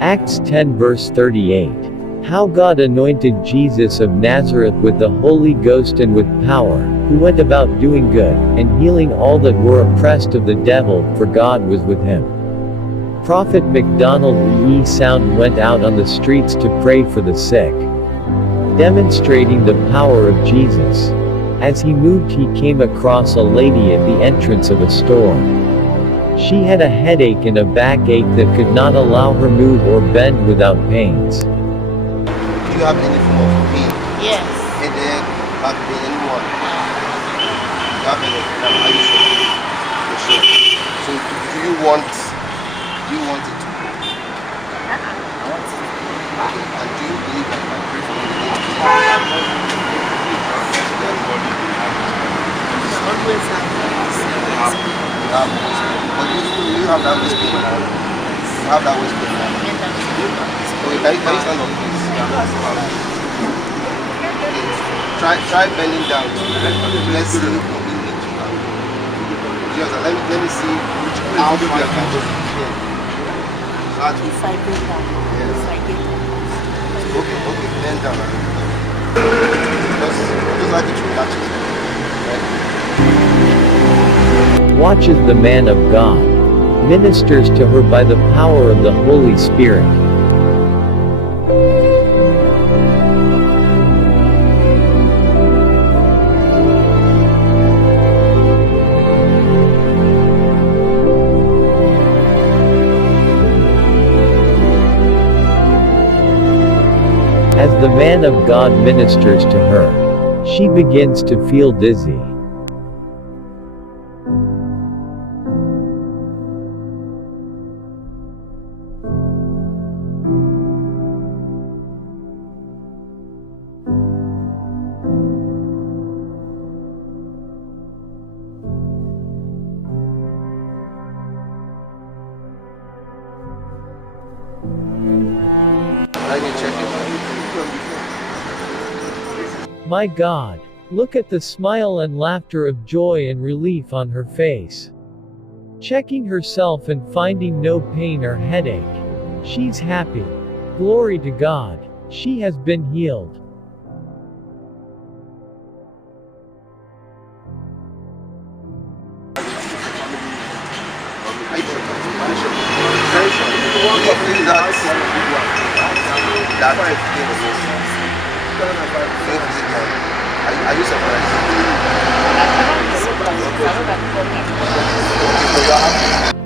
Acts 10 verse 38. How God anointed Jesus of Nazareth with the Holy Ghost and with power, who went about doing good, and healing all that were oppressed of the devil, for God was with him. Prophet Macdonald E.E. Sound went out on the streets to pray for the sick, demonstrating the power of Jesus. As he moved, he came across a lady at the entrance of a store. She had a headache and a backache that could not allow her move or bend without pains. Do you have any form of pain? Yes. Headache, back pain, anyone? You have any? Are you sure? You're sure. So do you want it to go? I want to. Okay. And do you believe that I can pray for you in the name of Jesus? Always have But you have that wisdom. You have that wisdom. Okay, can you stand up, please? Okay. Try bending down. Let's see. Jesus, let me see how far you can go. if I go down. Yes. If I get down. Okay, bend down. Just like it to relax yourself. Watches the man of God, ministers to her by the power of the Holy Spirit. As the man of God ministers to her, she begins to feel dizzy. Let me check it. My God, look at the smile and laughter of joy and relief on her face. Checking herself and finding no pain or headache. She's happy. Glory to God. She has been healed. Are you surprised? I cannot be surprised. I know that God has done it. Okay, so you are happy.